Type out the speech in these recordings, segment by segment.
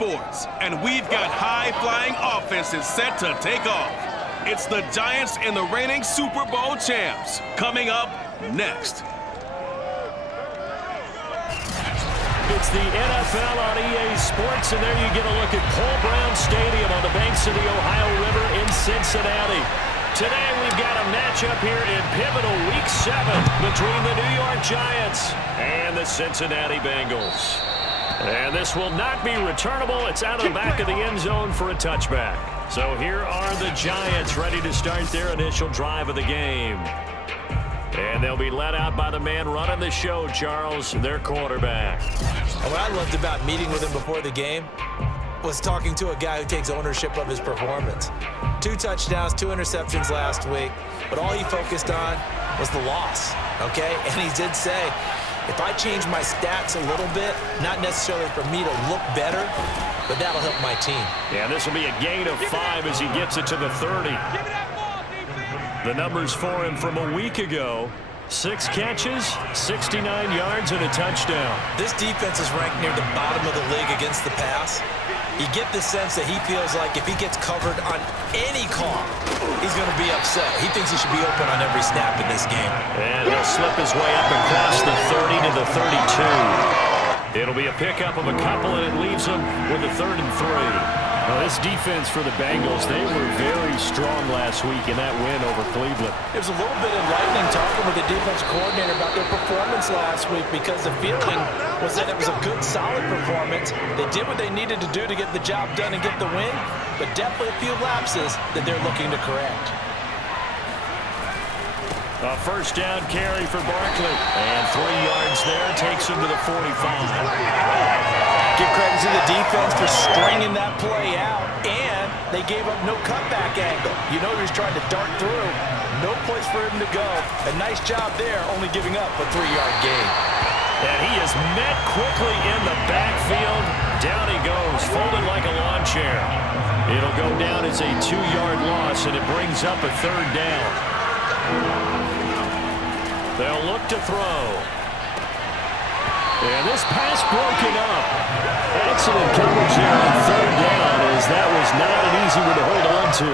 sports, and we've got high-flying offenses set to take off. It's the Giants and the reigning Super Bowl champs. Coming up next. It's the NFL on EA Sports, and there you get a look at Paul Brown Stadium on the banks of the Ohio River in Cincinnati. Today we've got a matchup here in pivotal Week 7 between the New York Giants and the Cincinnati Bengals. And this will not be returnable. It's out of the back of the end zone for a touchback. So here are the Giants ready to start their initial drive of the game. And they'll be led out by the man running the show, Charles, their quarterback. And what I loved about meeting with him before the game was talking to a guy who takes ownership of his performance. 2 touchdowns, 2 interceptions last week, but all he focused on was the loss, okay? And he did say, if I change my stats a little bit, not necessarily for me to look better, but that'll help my team. Yeah, this will be a gain of 5 as he gets it to the 30. The numbers for him from a week ago: 6 catches, 69 yards, and a touchdown. This defense is ranked near the bottom of the league against the pass. You get the sense that he feels like if he gets covered on any call, he's going to be upset. He thinks he should be open on every snap in this game. And he'll slip his way up across the 30 to the 32. It'll be a pickup of a couple, and it leaves him with a 3rd and 3. Well, this defense for the Bengals, they were very strong last week in that win over Cleveland. It was a little bit enlightening talking with the defensive coordinator about their performance last week, because the feeling was that it was a good, solid performance. They did what they needed to do to get the job done and get the win, but definitely a few lapses that they're looking to correct. A first down carry for Barkley, and 3 yards there takes him to the 45. Give credit to the defense for stringing that play out, and they gave up no cutback angle. You know he was trying to dart through. No place for him to go. A nice job there, only giving up a 3-yard gain. And he is met quickly in the backfield. Down he goes, folded like a lawn chair. It'll go down as a 2-yard loss, and it brings up a 3rd down. They'll look to throw. And this pass broken up. Excellent coverage there on 3rd down, as that was not an easy one to hold on to.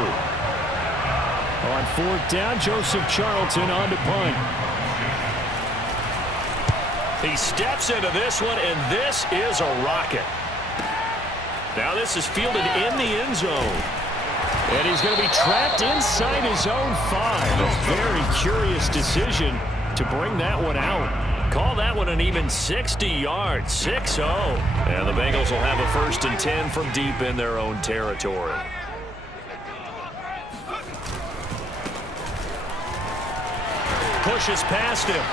On 4th down, Joseph Charlton on to punt. He steps into this one, and this is a rocket. Now this is fielded in the end zone. And he's going to be trapped inside his own 5. A very curious decision to bring that one out. Call that one an even 60 yards, 6-0. And the Bengals will have a 1st and 10 from deep in their own territory. Pushes past him.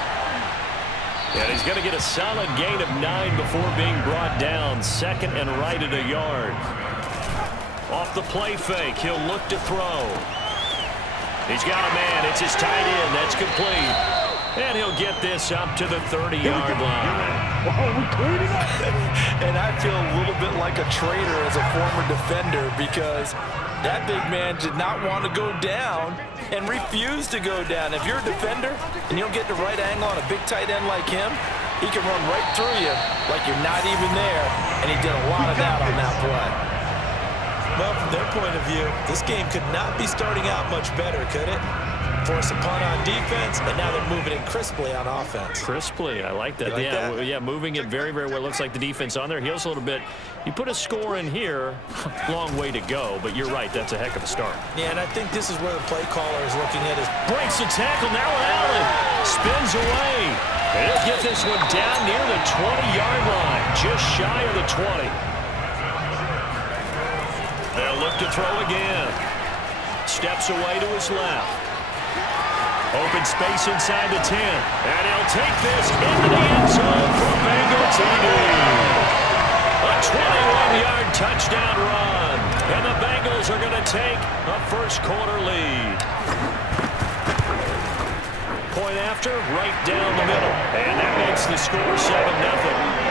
And he's going to get a solid gain of 9 before being brought down. 2nd and right at a yard. Off the play fake, he'll look to throw. He's got a man. It's his tight end. That's complete. And he'll get this up to the 30-yard line. And I feel a little bit like a traitor as a former defender, because that big man did not want to go down and refused to go down. If you're a defender and you don't get the right angle on a big tight end like him, he can run right through you like you're not even there, and he did a lot of that on that play. Well, from their point of view, this game could not be starting out much better, could it? Force a punt on defense, and now they're moving it crisply on offense. Crisply, I like that. Like that? Yeah, moving it very, very well. Looks like the defense on their heels a little bit. You put a score in here, long way to go, but you're right, that's a heck of a start. Yeah, and I think this is where the play caller is looking at his... Breaks the tackle, now Allen spins away. And he'll get this one down near the 20-yard line, just shy of the 20. They'll look to throw again. Steps away to his left. Open space inside the 10. And he'll take this into the end zone for Bengal TD. A 21-yard touchdown run. And the Bengals are going to take a first-quarter lead. Point after, right down the middle. And that makes the score 7-0.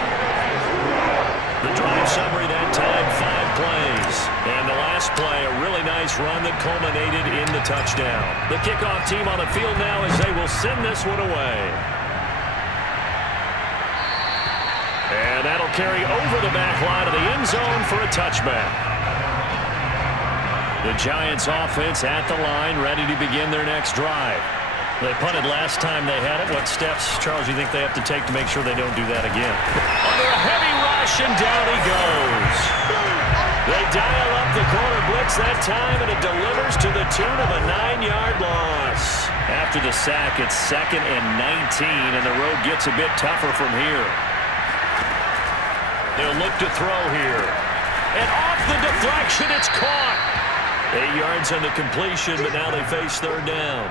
The drive summary that time, 5 plays. And the last play, a really nice run that culminated in the touchdown. The kickoff team on the field now as they will send this one away. And that'll carry over the back line of the end zone for a touchback. The Giants offense at the line, ready to begin their next drive. They punted last time they had it. What steps, Charles, you think they have to take to make sure they don't do that again? Under a heavy rush, and down he goes. They dial up the corner blitz that time, and it delivers to the tune of a 9-yard loss. After the sack, it's 2nd and 19, and the road gets a bit tougher from here. They'll look to throw here. And off the deflection, it's caught. 8 yards on the completion, but now they face 3rd down.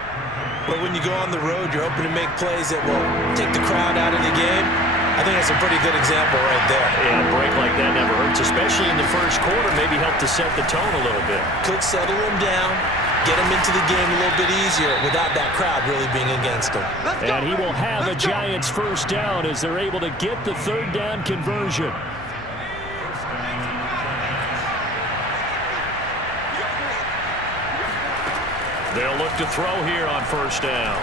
But when you go on the road, you're hoping to make plays that will take the crowd out of the game. I think that's a pretty good example right there. Yeah, a break like that never hurts, especially in the first quarter. Maybe help to set the tone a little bit. Could settle him down, get him into the game a little bit easier without that crowd really being against him. And he will have a Giants 1st down as they're able to get the 3rd down conversion. They'll look to throw here on 1st down.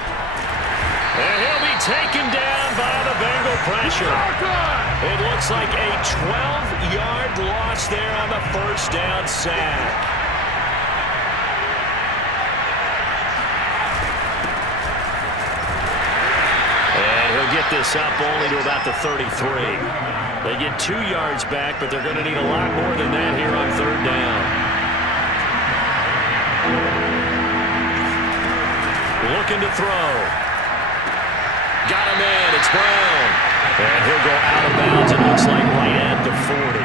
And he'll be taken down by the Bengal pressure. It looks like a 12-yard loss there on the 1st down sack. And he'll get this up only to about the 33. They get 2 yards back, but they're going to need a lot more than that here on 3rd down. Looking to throw. Got him in. It's Brown. And he'll go out of bounds. It looks like right at the 40.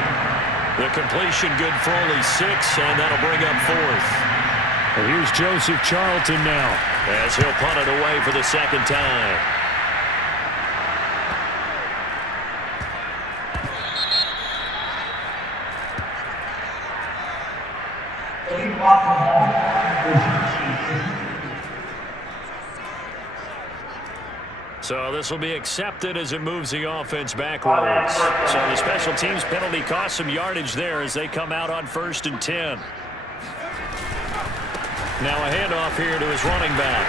The completion good for only 6, and that'll bring up 4th. Well, here's Joseph Charlton now, as he'll punt it away for the 2nd time. So this will be accepted as it moves the offense backwards. So the special teams penalty cost some yardage there as they come out on 1st and 10. Now a handoff here to his running back.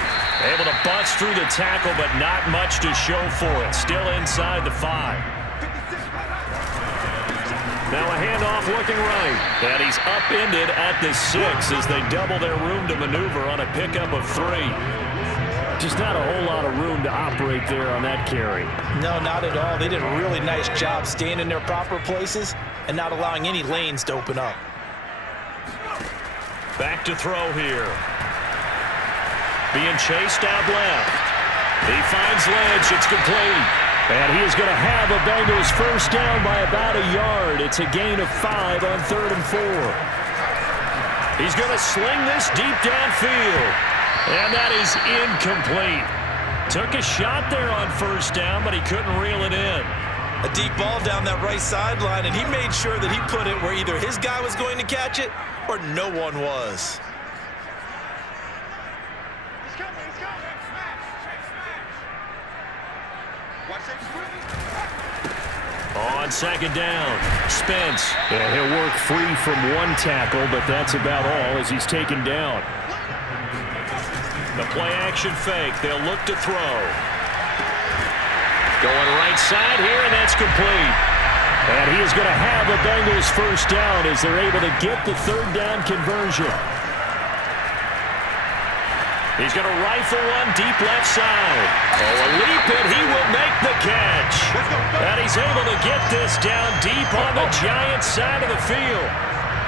Able to bust through the tackle, but not much to show for it. Still inside the 5. Now a handoff looking right. And he's upended at the 6 as they double their room to maneuver on a pickup of 3. Just not a whole lot of room to operate there on that carry. No, not at all. They did a really nice job staying in their proper places and not allowing any lanes to open up. Back to throw here. Being chased out left. He finds Lynch. It's complete. and he is going to have a Bengals 1st down by about a yard. It's a gain of 5 on 3rd and 4. He's going to sling this deep downfield. And that is incomplete. Took a shot there on 1st down, but he couldn't reel it in. A deep ball down that right sideline, and he made sure that he put it where either his guy was going to catch it or no one was. On 2nd down, Spence. And he'll work free from one tackle, but that's about all as he's taken down. The play-action fake. They'll look to throw. Going right side here, and that's complete. And he is going to have a Bengals 1st down as they're able to get the 3rd down conversion. He's going to rifle one deep left side. Oh, a leap, and he will make the catch. And he's able to get this down deep on the Giants side of the field.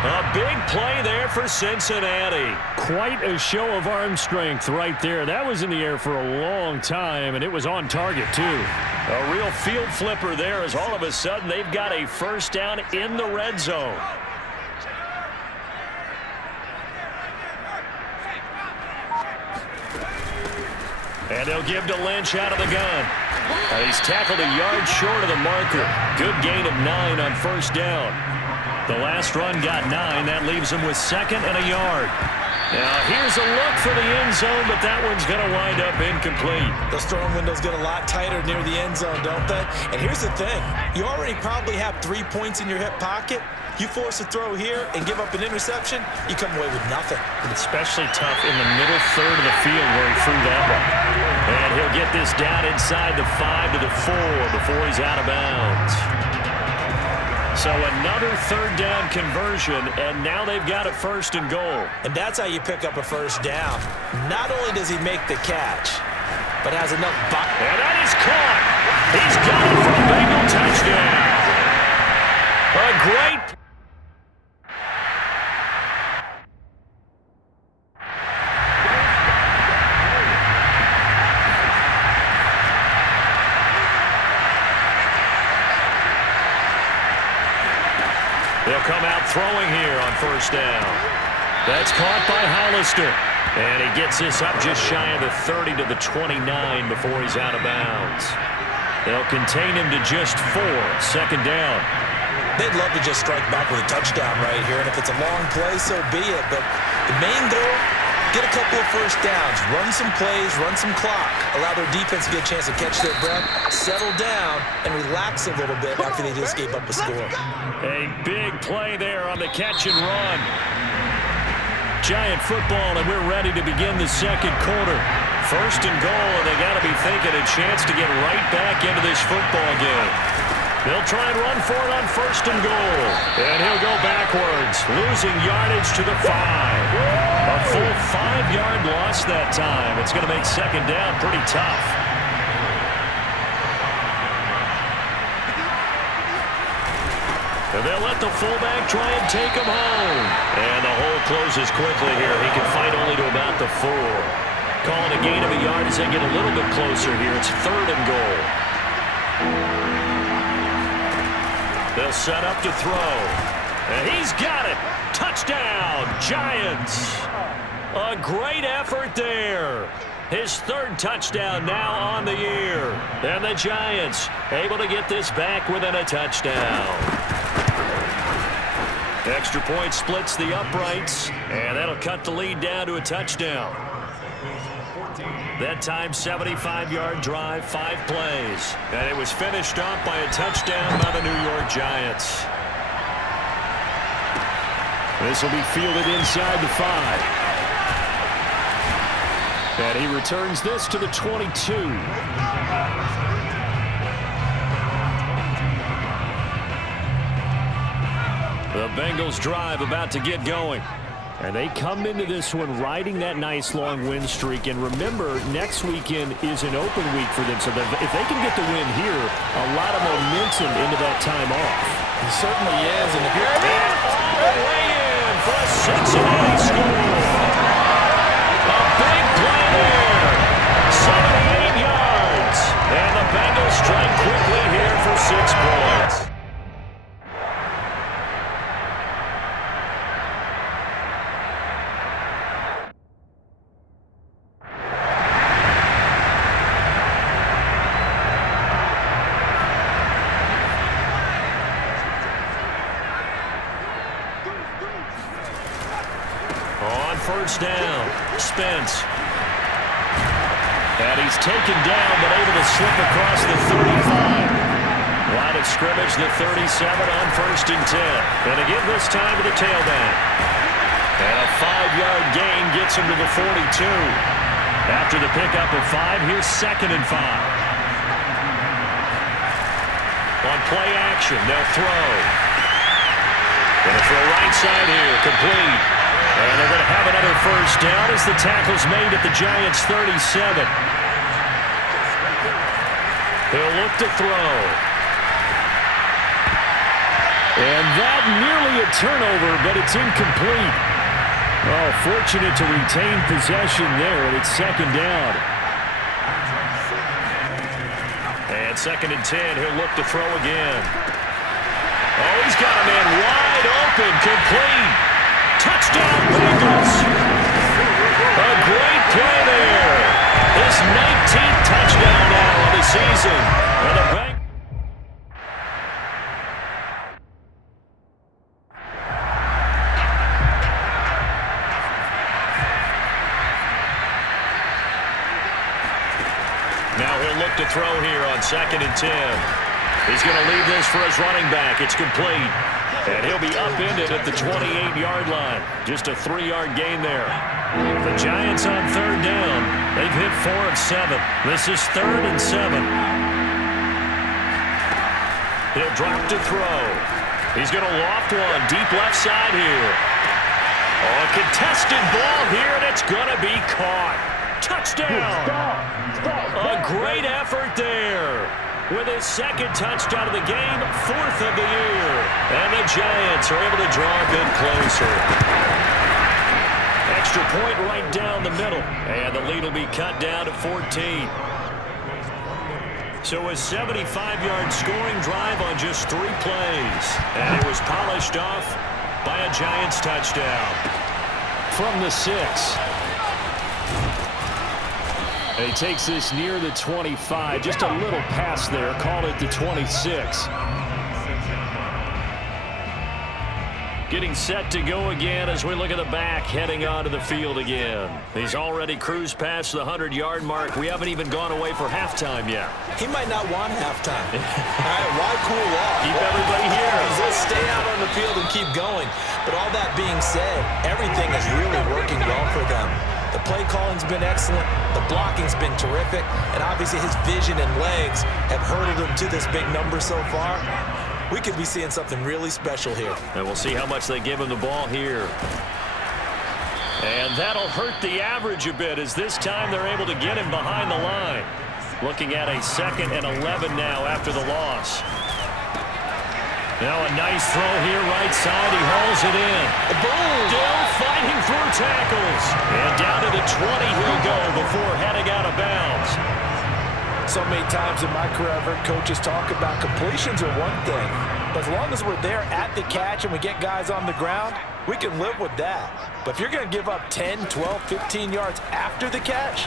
A big play there for Cincinnati. Quite a show of arm strength right there. That was in the air for a long time, and it was on target, too. A real field flipper there as all of a sudden they've got a 1st down in the red zone. And they'll give to Lynch out of the gun. He's tackled a yard short of the marker. Good gain of 9 on 1st down. The last run got 9. That leaves him with 2nd and a yard. Now, here's a look for the end zone, but that one's going to wind up incomplete. Those throwing windows get a lot tighter near the end zone, don't they? And here's the thing. You already probably have 3 points in your hip pocket. You force a throw here and give up an interception, you come away with nothing. Especially tough in the middle third of the field where he threw that one. And he'll get this down inside the 5 to the 4 before he's out of bounds. So another third down conversion, and now they've got a 1st and goal. And that's how you pick up a first down. Not only does he make the catch, but has enough body. And that is caught. He's got it for a Bengal touchdown. A great. They'll come out throwing here on 1st down. That's caught by Hollister. And he gets this up just shy of the 30 to the 29 before he's out of bounds. They'll contain him to just 4. 2nd down. They'd love to just strike back with a touchdown right here. And if it's a long play, so be it. But the main goal, get a couple of first downs. Run some plays, run some clock. Allow their defense to get a chance to catch their breath, settle down, and relax a little bit after they just gave up a score. A big play there on the catch and run. Giant football, and we're ready to begin the 2nd quarter. 1st and goal, and they got to be thinking a chance to get right back into this football game. They'll try and run for it on 1st and goal. And he'll go backwards, losing yardage to the 5. A full 5-yard loss that time. It's going to make 2nd down pretty tough. And they'll let the fullback try and take him home. And the hole closes quickly here. He can fight only to about the 4. Calling a gain of a yard as they get a little bit closer here. It's 3rd and goal. They'll set up to throw. And he's got it. Touchdown, Giants. A great effort there. His 3rd touchdown now on the year. And the Giants able to get this back within a touchdown. Extra point splits the uprights, and that'll cut the lead down to a touchdown. That time, 75-yard drive, 5 plays. And it was finished off by a touchdown by the New York Giants. This will be fielded inside the 5. And he returns this to the 22. The Bengals drive about to get going. And they come into this one riding that nice long win streak. And remember, next weekend is an open week for them. So if they can get the win here, a lot of momentum into that time off. He certainly is. And if you're all the way in for a Cincinnati score. A big play there. 78 yards. And the Bengals strike quickly here for 6 points. First down, Spence. And he's taken down, but able to slip across the 35. Line of scrimmage, the 37 on 1st and 10. And again this time to the tailback. And a 5-yard gain gets him to the 42. After the pickup of 5, here's 2nd and 5. On play action, they'll throw. Gonna throw right side here, complete. And they're going to have another first down as the tackle's made at the Giants' 37. He'll look to throw. And that nearly a turnover, but it's incomplete. Oh, fortunate to retain possession there, and it's 2nd down. And 2nd and 10, he'll look to throw again. Oh, he's got a man wide open, complete. Touchdown, Bengals. A great play there. His 19th touchdown now of the season. And the Bengals. Now he'll look to throw here on 2nd and 10. He's going to leave this for his running back. It's complete. And he'll be upended at the 28-yard line. Just a 3-yard gain there. The Giants on 3rd down. They've hit 4 of 7. This is 3rd and 7. He'll drop to throw. He's going to loft one deep left side here. Oh, a contested ball here, and it's going to be caught. Touchdown. A great effort there. With his second touchdown of the game, 4th of the year. And the Giants are able to draw a bit closer. Extra point right down the middle. And the lead will be cut down to 14. So a 75-yard scoring drive on just 3 plays. And it was polished off by a Giants touchdown. From the 6. And he takes this near the 25. Just a little pass there. Call it the 26. Getting set to go again as we look at the back heading onto the field again. He's already cruised past the 100-yard mark. We haven't even gone away for halftime yet. He might not want halftime. All right, why cool off? Keep everybody here. Just stay out on the field and keep going. But all that being said, everything is really working well for them. The play calling's been excellent. The blocking's been terrific. And obviously his vision and legs have hurdled him to this big number so far. We could be seeing something really special here. And we'll see how much they give him the ball here. And that'll hurt the average a bit as this time they're able to get him behind the line. Looking at a 2nd and 11 now after the loss. Now a nice throw here right side. He hauls it in. Boom! Still fighting through tackles. And down to the 20 he'll go before heading out of bounds. So many times in my career, I've heard coaches talk about completions are one thing. But as long as we're there at the catch and we get guys on the ground, we can live with that. But if you're going to give up 10, 12, 15 yards after the catch,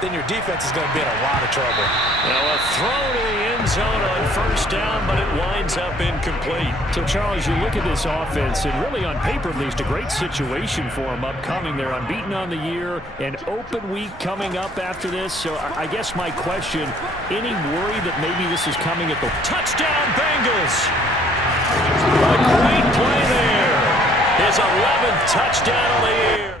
then your defense is going to be in a lot of trouble. Now a throw to the end zone on 1st down, but it winds up incomplete. So, Charles, you look at this offense, and really on paper, at least, a great situation for them upcoming. They're unbeaten on the year, an open week coming up after this. So I guess my question, any worry that maybe this is coming at the touchdown Bengals? A great play there. His 11th touchdown of the year.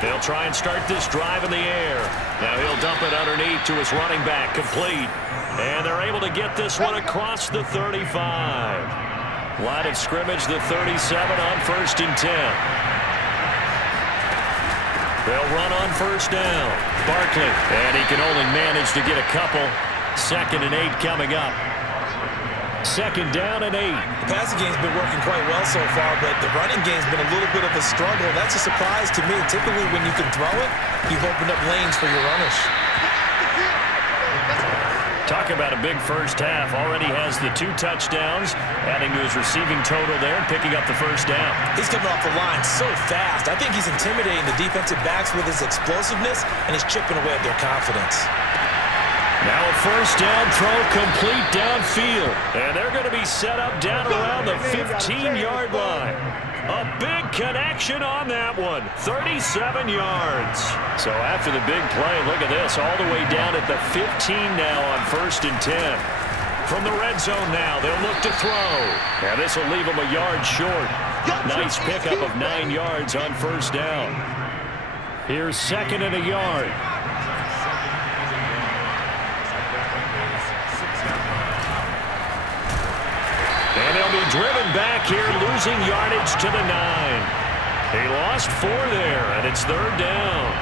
They'll try and start this drive in the air. Now he'll dump it underneath to his running back, complete. And they're able to get this one across the 35. Line of scrimmage, the 37 on 1st and 10. They'll run on 1st down. Barkley, and he can only manage to get a couple. 2nd and 8 coming up. 2nd down and 8. The passing game's been working quite well so far, but the running game's been a little bit of a struggle. That's a surprise to me. Typically, when you can throw it, you've opened up lanes for your runners. Talk about a big first half. Already has the 2 touchdowns, adding to his receiving total there and picking up the 1st down. He's coming off the line so fast. I think he's intimidating the defensive backs with his explosiveness, and he's chipping away at their confidence. Now a 1st down throw complete downfield. And they're going to be set up down around the 15-yard line. A big connection on that one. 37 yards. So after the big play, look at this. All the way down at the 15 now on 1st and 10. From the red zone now, they'll look to throw. And this will leave them a yard short. Nice pickup of 9 yards on 1st down. Here's 2nd and a yard. And they'll be driven back here, losing yardage to the 9. He lost 4 there, and it's 3rd down.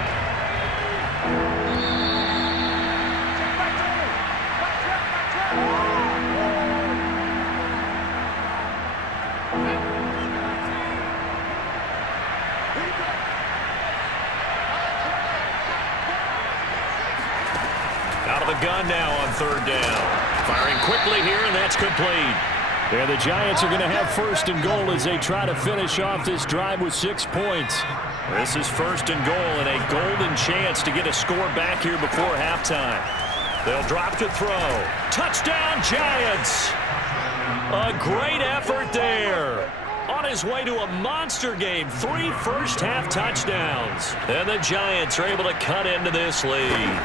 Out of the gun now on 3rd down. Firing quickly here, and that's complete. And the Giants are going to have 1st and goal as they try to finish off this drive with 6 points. This is 1st and goal and a golden chance to get a score back here before halftime. They'll drop to throw. Touchdown, Giants! A great effort there. On his way to a monster game, 3 first-half touchdowns. And the Giants are able to cut into this lead.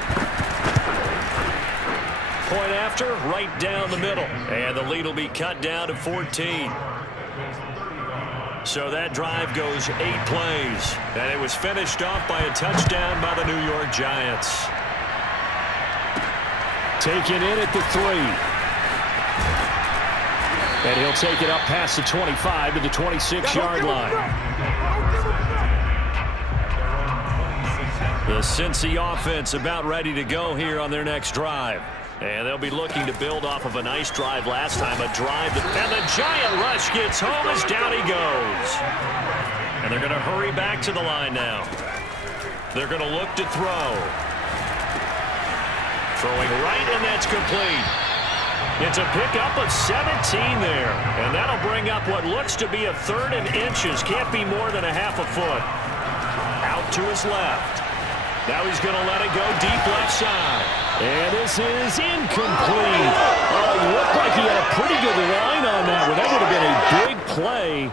Point after, right down the middle. And the lead will be cut down to 14. So that drive goes 8 plays, and it was finished off by a touchdown by the New York Giants. Taken in at the 3. And he'll take it up past the 25 to the 26-yard line. The Cincy offense about ready to go here on their next drive. And they'll be looking to build off of a nice drive last time, a drive and the giant rush gets home as down he goes. And they're going to hurry back to the line now. They're going to look to throw. Throwing right, and that's complete. It's a pickup of 17 there, and that'll bring up what looks to be a 3rd and inches. Can't be more than a half a foot. Out to his left. Now he's going to let it go deep left side. And this is incomplete. Oh, he looked like he had a pretty good line on that one. That would have been a big play,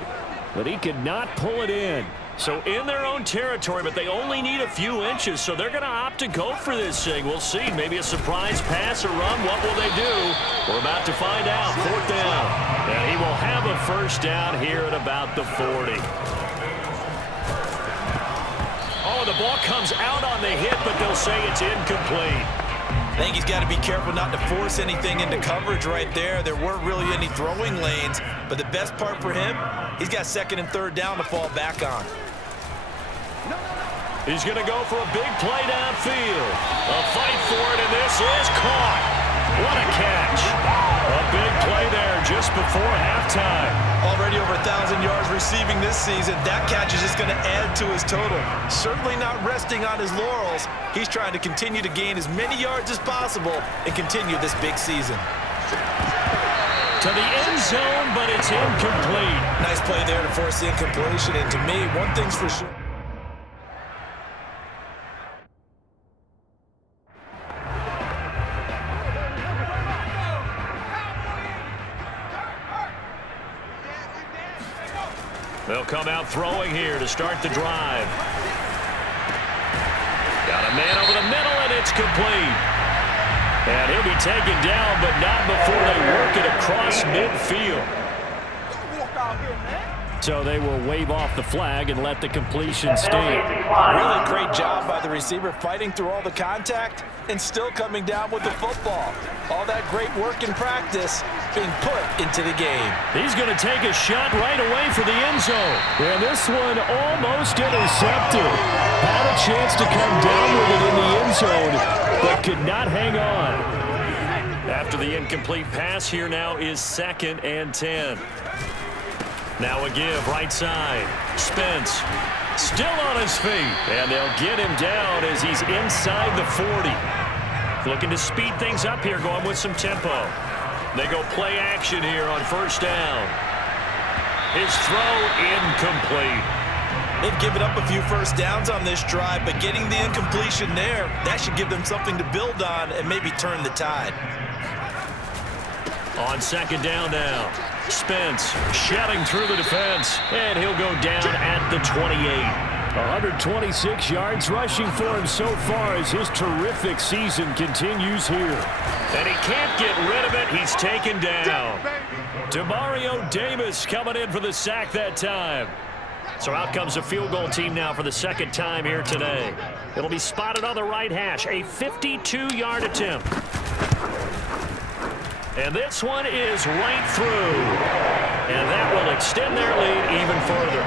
but he could not pull it in. So in their own territory, but they only need a few inches, so they're going to opt to go for this thing. We'll see. Maybe a surprise pass or run. What will they do? We're about to find out. 4th down. And he will have a 1st down here at about the 40. Oh, the ball comes out on the hit, but they'll say it's incomplete. I think he's got to be careful not to force anything into coverage right there. There weren't really any throwing lanes, but the best part for him, he's got 2nd and 3rd down to fall back on. He's going to go for a big play downfield. A fight for it, and this is caught. What a catch. A big play there just before halftime. Already over 1,000 yards receiving this season. That catch is just going to add to his total. Certainly not resting on his laurels. He's trying to continue to gain as many yards as possible and continue this big season. To the end zone, but it's incomplete. Nice play there to force the incompletion. And to me, one thing's for sure. They'll come out throwing here to start the drive. Got a man over the middle, and it's complete. And he'll be taken down, but not before they work it across midfield. So they will wave off the flag and let the completion stand. Really great job by the receiver fighting through all the contact and still coming down with the football. All that great work in practice being put into the game. He's going to take a shot right away for the end zone. And this one almost intercepted. Had a chance to come down with it in the end zone, but could not hang on. After the incomplete pass, here now is 2nd and 10. Now a give right side. Spence still on his feet. And they'll get him down as he's inside the 40. Looking to speed things up here, going with some tempo. They go play action here on 1st down. His throw incomplete. They've given up a few 1st downs on this drive, but getting the incompletion there, that should give them something to build on and maybe turn the tide. On 2nd down now. Spence shedding through the defense, and he'll go down at the 28. 126 yards rushing for him so far as his terrific season continues here. And he can't get rid of it. He's taken down. Demario Davis coming in for the sack that time. So out comes the field goal team now for the 2nd time here today. It'll be spotted on the right hash. A 52-yard attempt. And this one is right through. And that will extend their lead even further.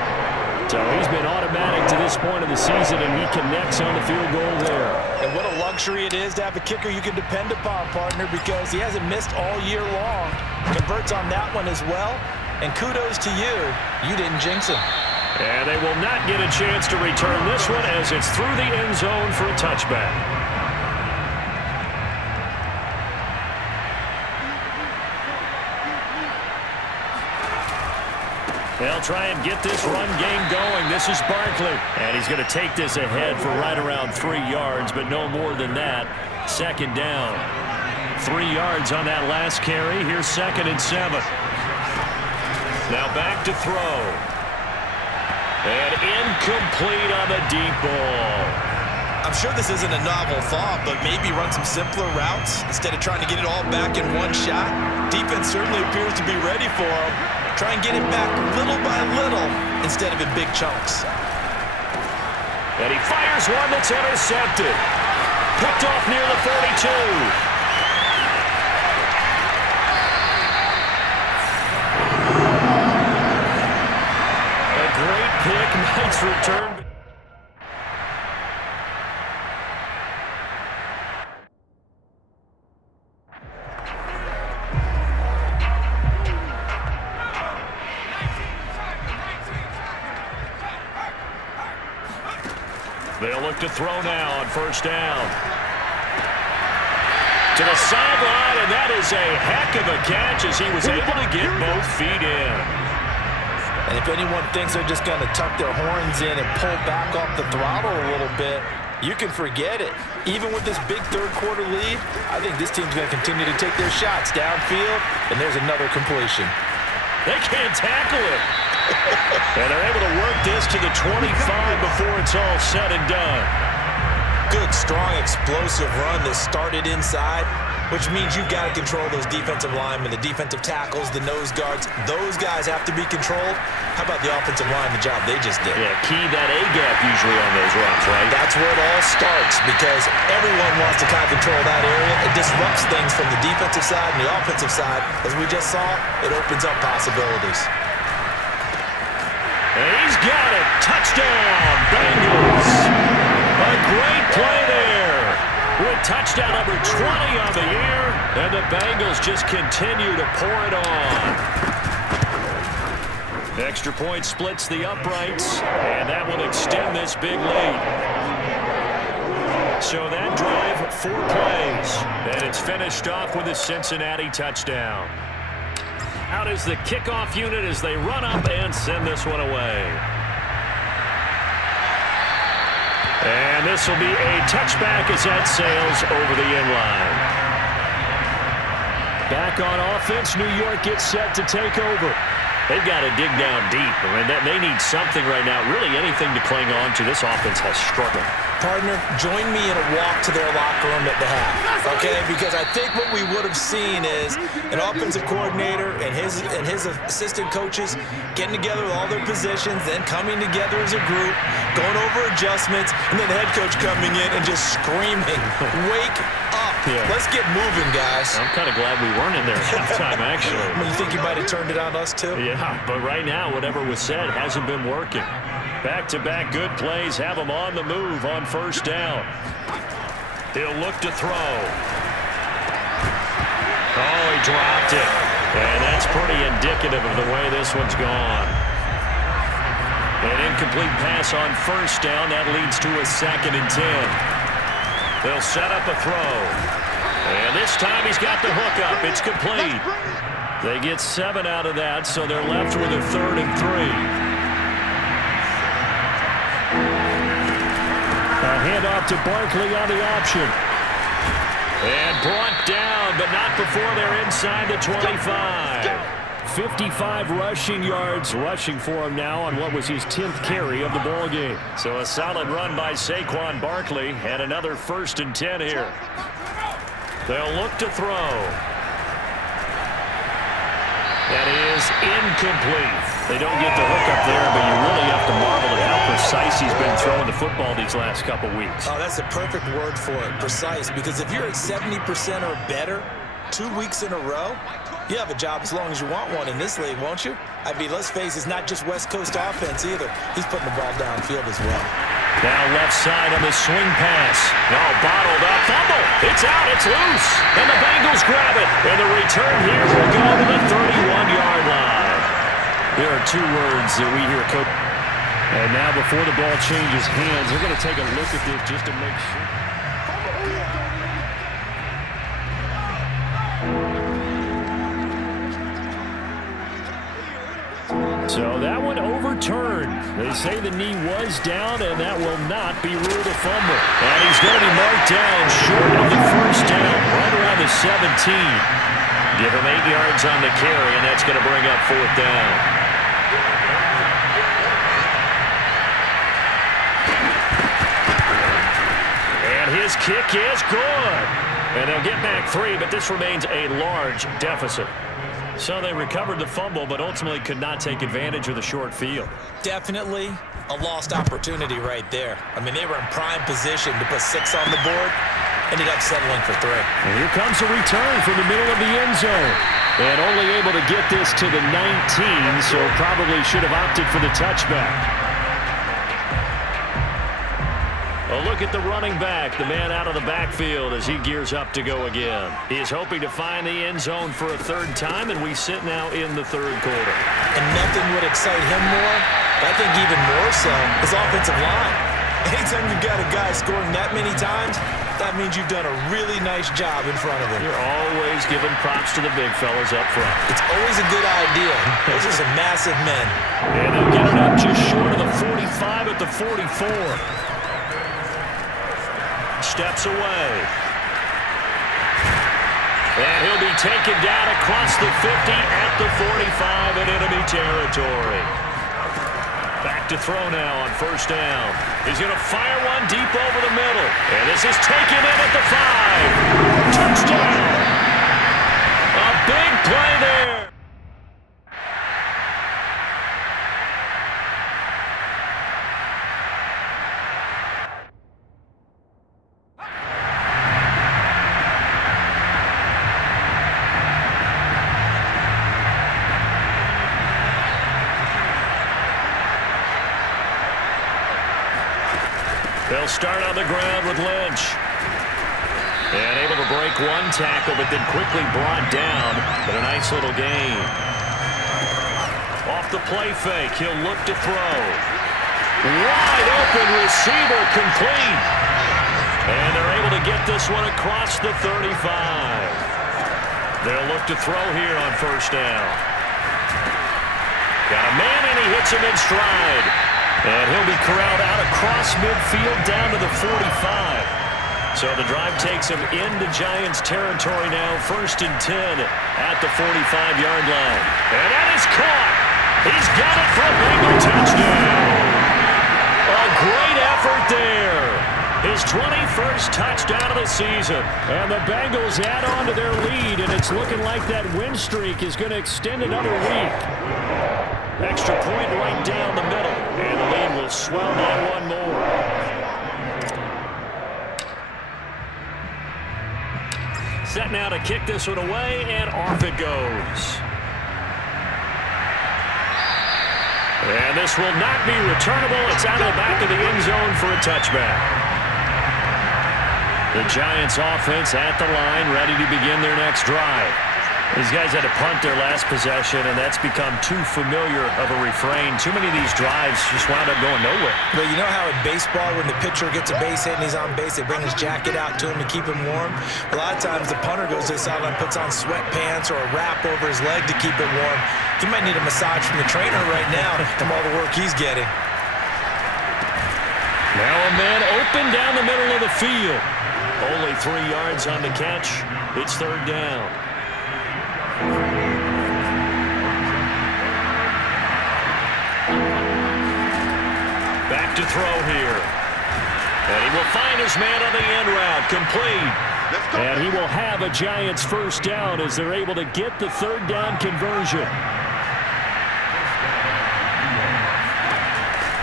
So he's been automatic to this point of the season, and he connects on the field goal there. And what a luxury it is to have a kicker you can depend upon, partner, because he hasn't missed all year long. Converts on that one as well. And kudos to you. You didn't jinx him. And they will not get a chance to return this one as it's through the end zone for a touchback. They'll try and get this run game going. This is Barkley. And he's going to take this ahead for right around 3 yards, but no more than that. 2nd down. 3 yards on that last carry. Here's 2nd and 7. Now back to throw. And incomplete on the deep ball. I'm sure this isn't a novel thought, but maybe run some simpler routes instead of trying to get it all back in one shot. Defense certainly appears to be ready for him. Try and get it back little by little instead of in big chunks. And he fires one that's intercepted. Picked off near the 42. A great pick. Nice return. They'll look to throw now on first down. To the sideline, and that is a heck of a catch as he was able to get both feet in. And if anyone thinks they're just going to tuck their horns in and pull back off the throttle a little bit, you can forget it. Even with this big third-quarter lead, I think this team's going to continue to take their shots downfield, and there's another completion. They can't tackle it. And they're able to work this to the 25 before it's all said and done. Good, strong, explosive run that started inside, which means you've got to control those defensive linemen, the defensive tackles, the nose guards. Those guys have to be controlled. How about the offensive line, the job they just did? Yeah, key that A-gap usually on those runs, right? That's where it all starts because everyone wants to kind of control that area. It disrupts things from the defensive side and the offensive side. As we just saw, it opens up possibilities. And he's got it. Touchdown, Bengals. A great play there. With touchdown number 20 on the year. And the Bengals just continue to pour it on. Extra point splits the uprights. And that will extend this big lead. So that drive, 4 plays. And it's finished off with a Cincinnati touchdown. Out is the kickoff unit as they run up and send this one away. And this will be a touchback as that sails over the inline. Back on offense, New York gets set to take over. They've got to dig down deep. I mean, they need something right now, really anything to cling on to. This offense has struggled. Partner, join me in a walk to their locker room at the half, okay? Because I think what we would have seen is an offensive coordinator and his assistant coaches getting together with all their positions, then coming together as a group, going over adjustments, and then the head coach coming in and just screaming, "Wake up! Yeah. Let's get moving, guys." I'm kind of glad we weren't in there at halftime, actually. You think you might have turned it on us, too? Yeah, but right now, whatever was said hasn't been working. Back-to-back good plays have him on the move on first down. He'll look to throw. Oh, he dropped it. And that's pretty indicative of the way this one's gone. An incomplete pass on first down. That leads to a 2nd and 10. They'll set up a throw. And this time he's got the hook up. It's complete. They get 7 out of that, so they're left with a 3rd and 3. A handoff to Barkley on the option. And brought down, but not before they're inside the 25. 55 rushing yards rushing for him now on what was his 10th carry of the ball game. So a solid run by Saquon Barkley and another 1st and 10 here. They'll look to throw. That is incomplete. They don't get the hook up there, but you really have to marvel at how precise he's been throwing the football these last couple weeks. Oh, that's a perfect word for it, precise, because if you're at 70% or better 2 weeks in a row, you have a job as long as you want one in this league, won't you? I mean, let's face it, it's not just West Coast offense either. He's putting the ball downfield as well. Now left side on the swing pass. Oh, bottled up. Fumble. It's out. It's loose. And the Bengals grab it. And the return here will go to the 31-yard line. There are 2 words that we hear coach. And now before the ball changes hands, they're going to take a look at this just to make sure. So that one overturned. They say the knee was down, and that will not be ruled a fumble. And he's going to be marked down short of the first down, right around the 17. Give him 8 yards on the carry, and that's going to bring up 4th down. And his kick is good. And they'll get back 3, but this remains a large deficit. So they recovered the fumble, but ultimately could not take advantage of the short field. Definitely a lost opportunity right there. I mean, they were in prime position to put 6 on the board. Ended up settling for 3. And here comes a return from the middle of the end zone. And only able to get this to the 19, so probably should have opted for the touchback. A look at the running back, the man out of the backfield as he gears up to go again. He is hoping to find the end zone for a 3rd time, and we sit now in the 3rd quarter. And nothing would excite him more, but I think even more so, his offensive line. Anytime you've got a guy scoring that many times, that means you've done a really nice job in front of him. You're always giving props to the big fellas up front. It's always a good idea. Those are some massive men. And they'll get it up just short of the 45 at the 44. Steps away. And he'll be taken down across the 50 at the 45 in enemy territory. Back to throw now on 1st down. He's going to fire one deep over the middle. And this is taken in at the 5. Touchdown. A big play there. They'll start on the ground with Lynch. And able to break one tackle, but then quickly brought down. But a nice little gain. Off the play fake, he'll look to throw. Wide open receiver complete. And they're able to get this one across the 35. They'll look to throw here on 1st down. Got a man, and he hits him in stride. And he'll be corralled out across midfield down to the 45. So the drive takes him into Giants territory now. 1st and 10 at the 45-yard line. And that is caught. He's got it for a Bengal touchdown. A great effort there. His 21st touchdown of the season. And the Bengals add on to their lead, and it's looking like that win streak is going to extend another week. Extra point right down the middle, and the lead will swell by 1 more. Set now to kick this one away, and off it goes. And this will not be returnable. It's out of the back of the end zone for a touchback. The Giants offense at the line, ready to begin their next drive. These guys had to punt their last possession, and that's become too familiar of a refrain. Too many of these drives just wound up going nowhere. But you know how in baseball, when the pitcher gets a base hit and he's on base, they bring his jacket out to him to keep him warm? A lot of times the punter goes to the sideline, puts on sweatpants or a wrap over his leg to keep it warm. He might need a massage from the trainer right now from all the work he's getting. Now a man open down the middle of the field. Only 3 yards on the catch. It's 3rd down. Back to throw here. And he will find his man on the end route. Complete. And he will have a Giants 1st down as they're able to get the 3rd down conversion.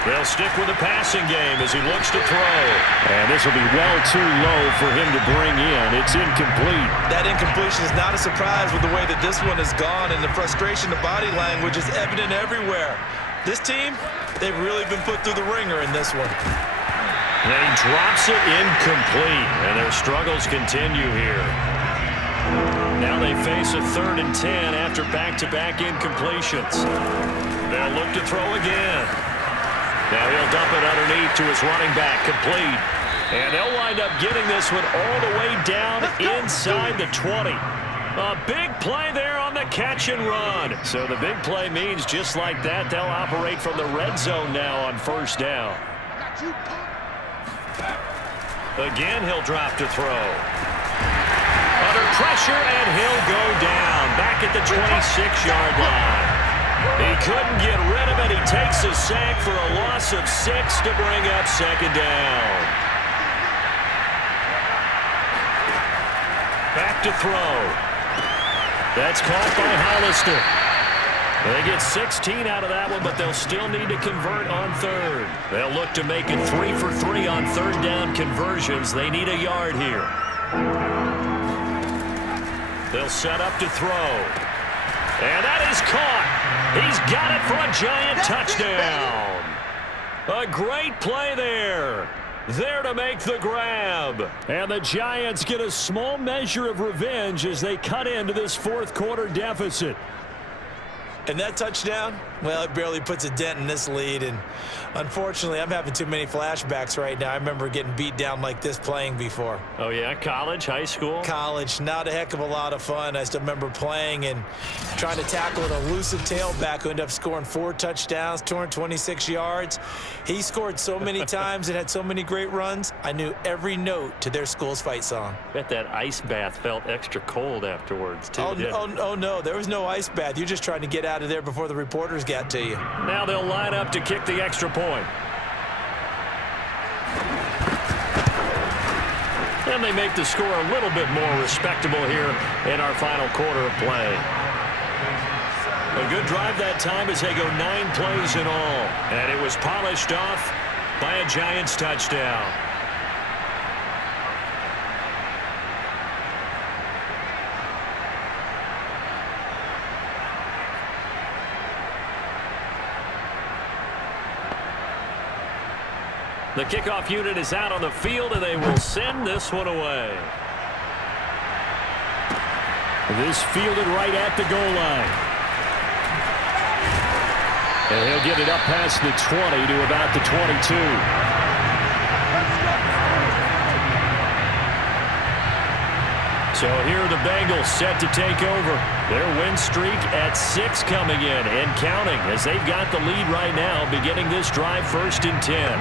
They'll stick with the passing game as he looks to throw. And this will be well too low for him to bring in. It's incomplete. That incompletion is not a surprise with the way that this one has gone, and the frustration, the body language is evident everywhere. This team, they've really been put through the ringer in this one. And he drops it incomplete, and their struggles continue here. Now they face a 3rd and 10 after back-to-back incompletions. They'll look to throw again. Now he'll dump it underneath to his running back, complete. And they'll wind up getting this one all the way down inside the 20. A big play there on the catch and run. So the big play means just like that, they'll operate from the red zone now on 1st down. Again, he'll drop to throw. Under pressure, and he'll go down back at the 26-yard line. He couldn't get rid of it. He takes a sack for a loss of 6 to bring up 2nd down. Back to throw. That's caught by Hollister. They get 16 out of that one, but they'll still need to convert on third. They'll look to make it 3 for 3 on third down conversions. They need a yard here. They'll set up to throw. And that is caught. He's got it for a Giant touchdown. A great play there. There to make the grab. And the Giants get a small measure of revenge as they cut into this fourth quarter deficit. And that touchdown, well, it barely puts a dent in this lead. And unfortunately, I'm having too many flashbacks right now. I remember getting beat down like this playing before. Oh, yeah? College, high school? College, not a heck of a lot of fun. I still remember playing and trying to tackle an elusive tailback who ended up scoring 4 touchdowns, 226 yards. He scored so many times and had so many great runs, I knew every note to their school's fight song. Bet that ice bath felt extra cold afterwards, too. Oh, no, there was no ice bath. You're just trying to get out of there before the reporters got to you. Now they'll line up to kick the extra point. And they make the score a little bit more respectable here in our final quarter of play. A good drive that time as they go 9 plays in all. And it was polished off by a Giants touchdown. The kickoff unit is out on the field, and they will send this one away. This fielded right at the goal line. And he'll get it up past the 20 to about the 22. So here are the Bengals set to take over. Their win streak at 6 coming in and counting as they've got the lead right now, beginning this drive 1st and 10.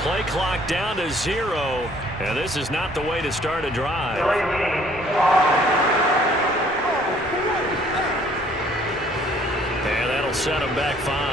Play clock down to 0, and this is not the way to start a drive. And that'll set them back 5.